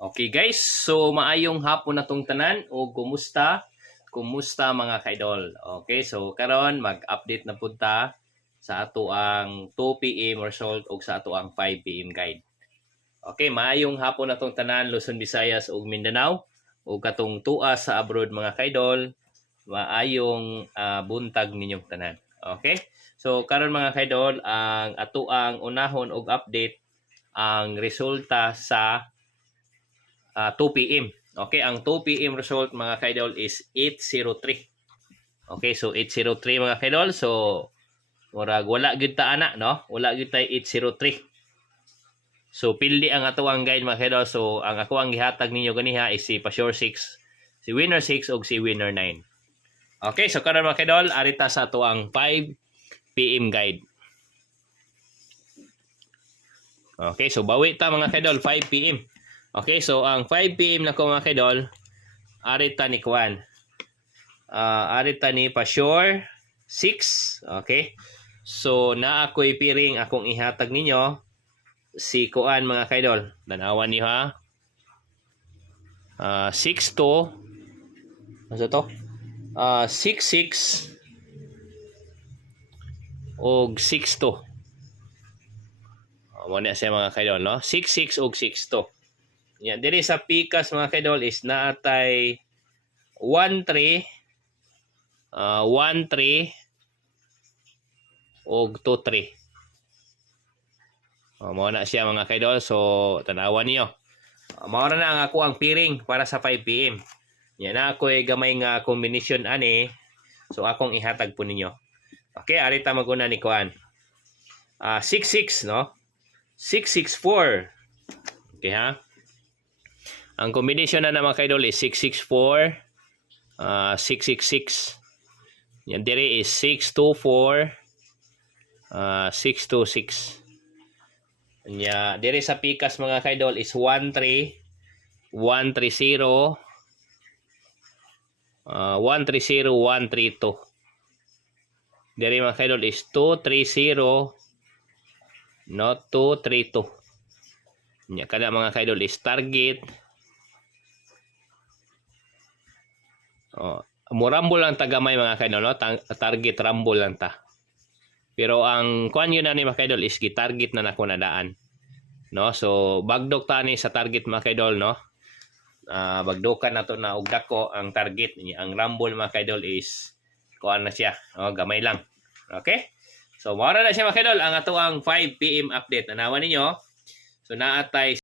Okay guys, so maayong hapon na tong tanan o kumusta? Kumusta mga kaidol? Okay, so karon mag-update na punta sa ato ang 2 PM result o sa ato ang 5 PM guide. Okay, maayong hapon na tong tanan Luzon, Visayas ug Mindanao o katong tua sa abroad mga kaidol. Maayong buntag ninyong tanan. Okay? So karon mga kaidol, ang ato ang unahon og update ang resulta sa 2 PM. Okay, ang 2 PM result mga kaidol is 803. Okay, so 803 mga kaidol. So murag wala gyud ta ana, no? Wala gyud tay 803. So pildi ang ato ang guide mga kaidol. So ang ako ang gihatag ninyo ganiha is si Pasure 6, si Winner 6 ug si Winner 9. Okay, so karon mga kaidol, arita sa ato ang 5 PM guide. Okay, so bawi ta mga kaidol 5 PM. Okay, so ang 5 PM na ko mga kaidol, arita ni Kuan. Arita ni Pasure 6. Okay. So na ako'y piring akong ihatag ninyo si Kuan mga kaidol. Tanawan niyo ha. 6 to ano to? 66 og 6 to. Muna siya mga kaidol, no? 66 og 6 to. Yan, diri sa pikas mga kaidol is naatay 13 13 og 23. Mao na siya mga kaidol. So tanawan niyo. Mao na ang ako ang piring para sa 5 PM. Yan na ako gamay nga combination ani. So akong ihatag po ninyo. Okay, arita maguna ni Kuan. 66, no? 664. Okay ha? Ang combination na mga kaidol is 664, 666. Yan diri is 624, 626. Nya diri sa pikas mga kaidol is 13, 130, 130, 132. Diri mga kaidol is 230, no 232. Nya kada mga kaidol is target. Murambol lang tagamay mga kaidol, no? Target rumble lang ta. Pero ang kuan yun na ni mga kaidol is gi-target na nako nadaan. No? So bagdok ta ni sa target mga kaidol, no? Bagdokan nato na og dako ang target niya. Ang rumble mga kaidol is kuan na siya, no? Gamay lang. Okay? So mao na siya mga kaidol ang ato ang 5 PM update. Nanawan ninyo. So naatay